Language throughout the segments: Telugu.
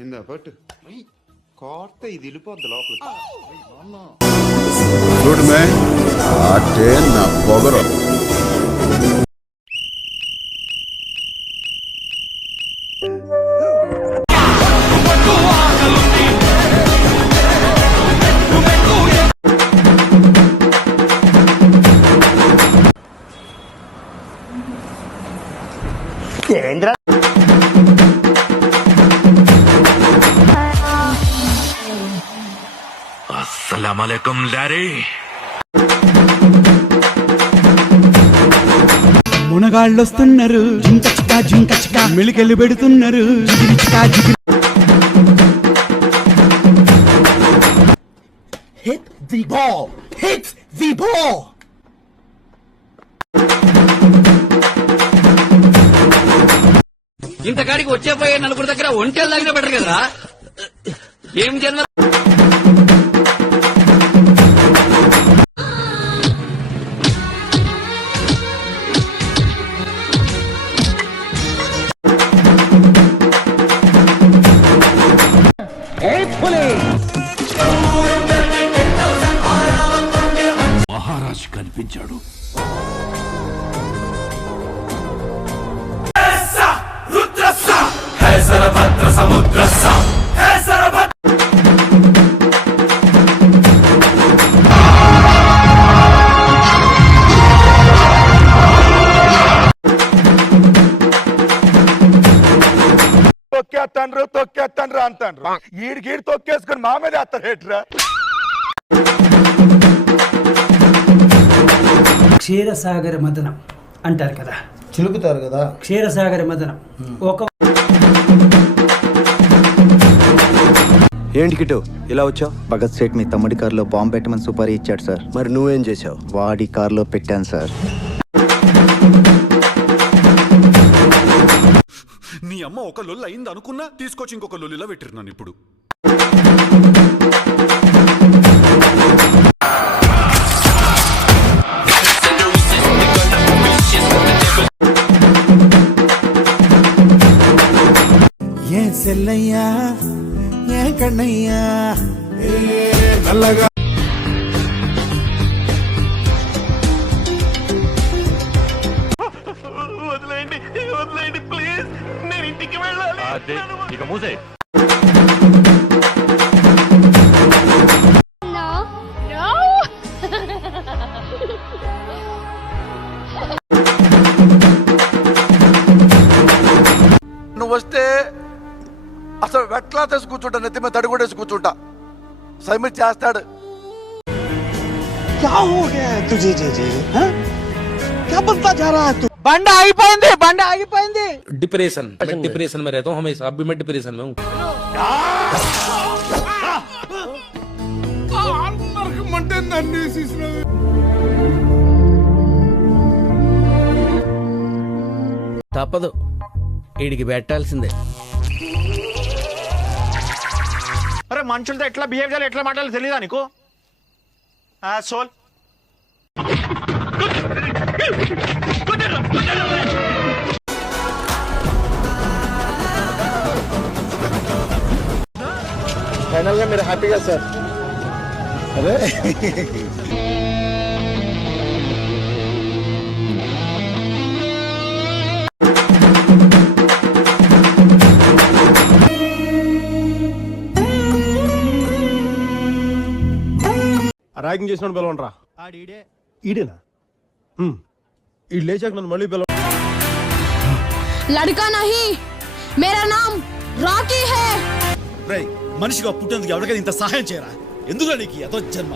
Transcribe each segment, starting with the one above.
ఇందా పట్టు కోర్త ఇది వెళ్ళిపోద్ది లోపల. చూడు మే ఆటే నా పొగరు. అస్సలాముఅలైకుం డాడీ. మునగాళ్ళొస్తున్నారు, జింకచికా జింకచికా మెలికెళ్ళి పెడుతున్నారు, జిగిరిచికా జిగిరి. Hit the ball! Hit the ball! ఇంతకాడికి వచ్చే పోయే నలుగురు దగ్గర ఒంటెలు తాగిన బెటర్ కదరా. ఏం జన్మ. మహారాజ్ కనిపించాడు. తొక్కేస్తాండ్రు అంటాండ్రు. ఈడికి తొక్కేసుకుని మా మీద వేస్తారు హేట్రా. క్షీరసాగర మదనం అంటారు కదా, చిలుకుతారు కదా. క్షీరసాగర మదనం. ఒక ఏంటి కిటు ఇలా వచ్చావు? భగత్ సేట్ మీ తమ్ముడి కారులో బాంబు పెట్టమని సుపారీ ఇచ్చాడు సార్. మరి నువ్వేం చేసావు? వాడి కారులో పెట్టాను సార్. నీ అమ్మ ఒక లొల్లు అయింది అనుకున్నా తీసుకొచ్చి ఇంకొక లొల్లిలా పెట్టిరున్నాను ఇప్పుడు. ఏ సెల్లయ్యా, ఏ కన్నయ్యా, నల్లగా వదిలేయండి ప్లీజ్, నేను ఇంటికి వెళ్ళాలి. ఇక మూసే. నువ్వు వస్తే అసలు వెట్లా తెసి కూర్చుంటా, నెత్తి మీద తడి కూడా వేసి కూర్చుంటా. సైమిట్ చేస్తాడు. బండ ఆగిపోయింది, బండ ఆగిపోయింది. डिप्रेशन में रहता हूँ हमेशा. अभी मैं डिप्रेशन में हूँ. తప్పదు, వీడికి పెట్టాల్సిందే. అరే మనుషులతో ఎట్లా బిహేవ్ చేయాలి, ఎట్లా మాట్లాడాలి తెలీదా నీకు? సోల్ ఫైనల్ గా మీరు హ్యాపీగా సార్? అదే ర్యాగింగ్ చేసిన పిలవండి రా. ఈడేనా? ఈ లేచాక నన్ను మళ్ళీ పిలవ. लड़का नहीं, मेरा नाम रॉकी है. మనిషిగా పుట్టేందుకు ఎవరికైనా ఇంత సహాయం చేయరా? ఎందుకు నీకు అదో జన్మ?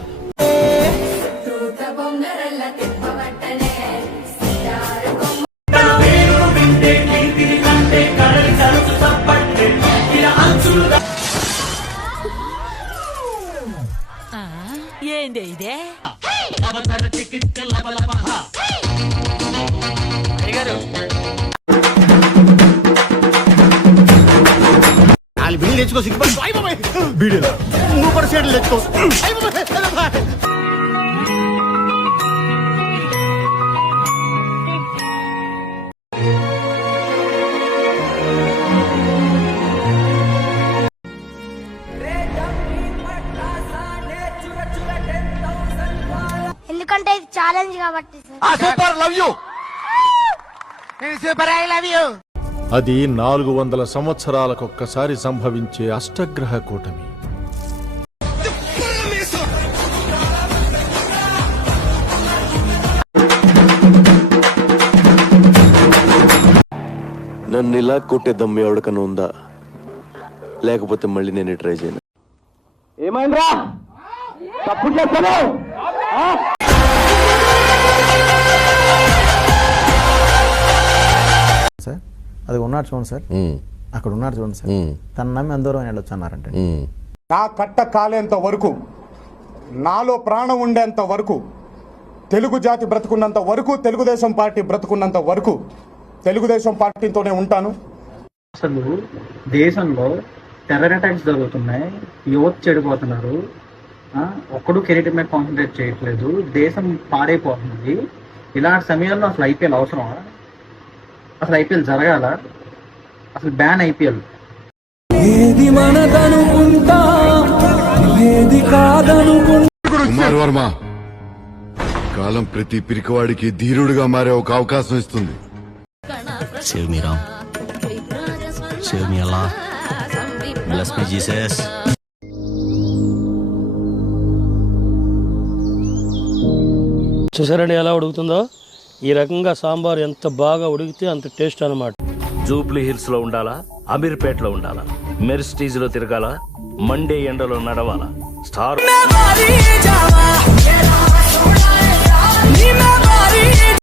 ఏంది ఇదే? బిల్లు తెచ్చుకో, సిగ్గుపడి బీడీలో నువ్వు కూడా సీట్లు తెచ్చుకో. ఛాలెంజ్ కాబట్టి సార్ సూపర్ లవ్ యూ. అది 400 సంవత్సరాలకొక్కసారి సంభవించే అష్టగ్రహ కూటమి. నన్ను ఇలా కొట్టే దమ్ము ఎవరికన్నా ఉందా? లేకపోతే మళ్ళీ నేను ట్రై చేయను. ఏమైందిరా? తప్పు చేస్తాను. సార్ అది ఉన్నాడు చూడండి సార్, అక్కడ ఉన్నాడు చూడండి సార్, తన నమ్మి అందరూ ఆయన వెళ్ళొచ్చు అన్నారంటే. నా కట్ట కాలేంత వరకు, నాలో ప్రాణం ఉండేంత వరకు, తెలుగు జాతి బ్రతుకున్నంత వరకు, తెలుగుదేశం పార్టీ బ్రతుకున్నంత వరకు తెలుగుదేశం పార్టీతోనే ఉంటాను. అసలు దేశంలో టెర్రర్ అటాక్స్ జరుగుతున్నాయి, యువత చెడిపోతున్నారు, ఒక్కడు కెరీర్ మీద కాన్సన్ట్రేట్ చేయట్లేదు, దేశం పాడైపోతుంది. ఇలాంటి సమయంలో అసలు ఐపీఎల్ అవసరమా? అసలు ఐపీఎల్ జరగాల? అసలు బ్యాన్ ఐపీఎల్. ఏది మనదనుకుంటా ఏది కాదనుకుంటా. కుమార్ వర్మ, కాలం ప్రతి పిరికవాడికి ధీరుడిగా మారే ఒక అవకాశం ఇస్తుంది. Save me Ram, save me Allah, bless me Jesus. చూసారండి ఎలా ఉడుకుతుందో? ఈ రకంగా సాంబార్ ఎంత బాగా ఉడికితే అంత టేస్ట్ అన్నమాట. జూబ్లీ హిల్స్ లో ఉండాలా, అమీర్పేటలో ఉండాలా, మెర్సిటీస్ లో తిరగాల, మండే ఎండలో నడవాలా, స్టార్